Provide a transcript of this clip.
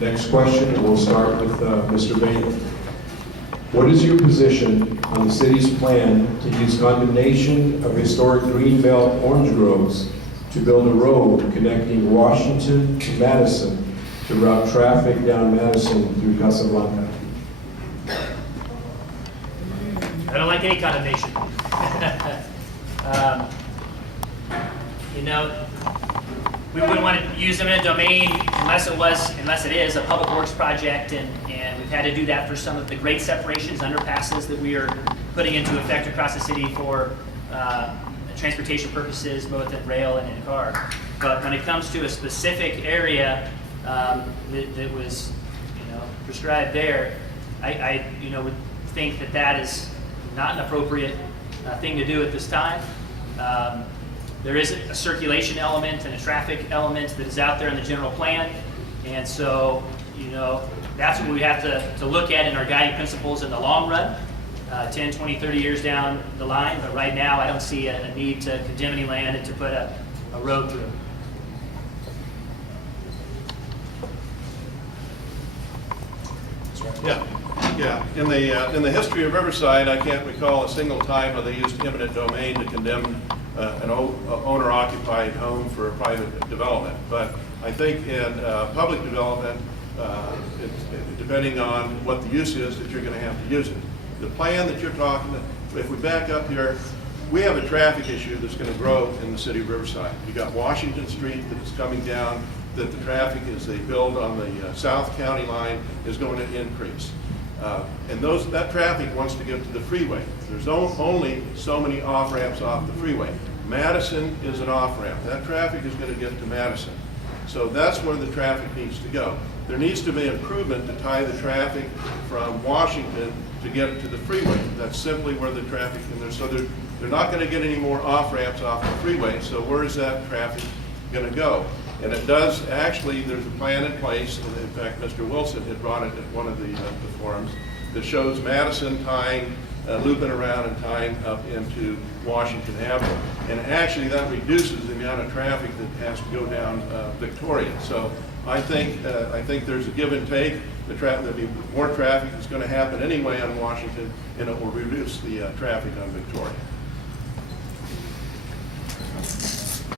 Next question, and we'll start with Mr. Bailey. What is your position on the city's plan to use condemnation of historic greenbelt orange groves to build a road connecting Washington to Madison to route traffic down Madison through Casa Blanca? I don't like any condemnation. You know, we wouldn't want to use eminent domain unless it is a public works project, and we've had to do that for some of the grade separations, underpasses that we are putting into effect across the city for transportation purposes, both in rail and in car. But when it comes to a specific area that was, prescribed there, I would think that is not an appropriate thing to do at this time. There is a circulation element and a traffic element that is out there in the general plan, and so that's what we have to look at in our guiding principles in the long run, 10, 20, 30 years down the line. But right now, I don't see a need to condemn any land and to put a road through. Yeah. In the history of Riverside, I can't recall a single time where they used eminent domain to condemn an owner-occupied home for a private development. But I think in public development, depending on what the use is, that you're going to have to use it. The plan that you're talking about, if we back up here, we have a traffic issue that's going to grow in the city of Riverside. You got Washington Street that is coming down, that the traffic as they build on the South County line is going to increase. And that traffic wants to get to the freeway. There's only so many off-ramps off the freeway. Madison is an off-ramp. That traffic is going to get to Madison. So that's where the traffic needs to go. There needs to be improvement to tie the traffic from Washington to get it to the freeway. That's simply where the traffic, so they're not going to get any more off-ramps off the freeway, so where is that traffic going to go? And it does, actually, there's a plan in place, and in fact, Mr. Wilson had brought it at one of the forums, that shows Madison tying, looping around and tying up into Washington Avenue. And actually, that reduces the amount of traffic that has to go down Victoria. So I think there's a give and take. There'll be more traffic that's going to happen anyway on Washington, and it will reduce the traffic on Victoria.